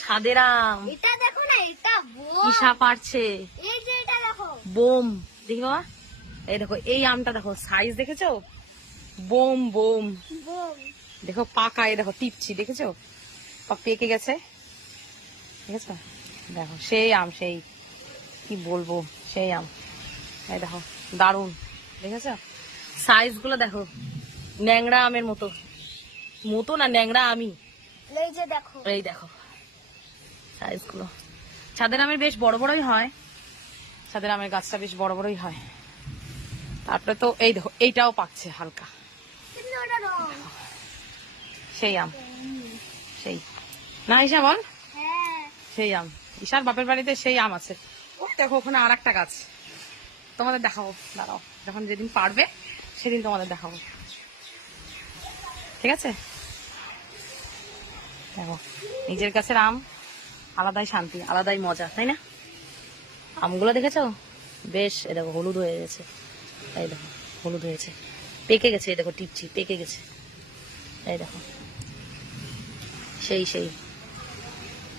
ছাদের আম। এটা দেখো না, এটা বোম। ঈশা পারছে। এই যে এটা দেখো, বোম। দেখি বাবা, এই দেখো এই আমটা দেখো, সাইজ দেখেছো? Bomb bomb. বোম। দেখো পাকা, এই দেখো টিপছি, দেখেছো? পেকে গেছে, দেখেছো? দেখো সেই আম, সেই কি বলবো, সেই আম। এই দেখো দারুন, দেখেছো? সাইজ গুলো দেখো, ন্যাংরা আমের মতো, মতো না ন্যাংরা আমি। এই যে দেখো, এই দেখো সাইজ গুলো। ছাদের আমের বেশ বড় বড়ই হয়, ছাদের আমের গাছটা বেশ বড় বড়ই হয়। তারপরে তো এই দেখো এইটাও পাকছে হালকা, কিন্তু ওটা রং। সেই আম, সেই না ঈশা বল, হ্যাঁ, সেই আম। ঈশার বাপের বাড়িতে সেই আম আছে। ও দেখো ওখানে আর একটা গাছ, তোমাদের দেখাবো, দাঁড়াও, যখন যেদিন পারবে সেদিন তোমাদের দেখাবো, ঠিক আছে? দেখো নিজের গাছের আম আলাদাই শান্তি, আলাদাই মজা, তাই না? আমগুলো দেখেছো বেশ, এই দেখো হলুদ হয়ে গেছে, এই দেখো হলুদ হয়েছে, পেকে গেছে, এই দেখো টিপছি, পেকে গেছে, এই দেখো সেই সেই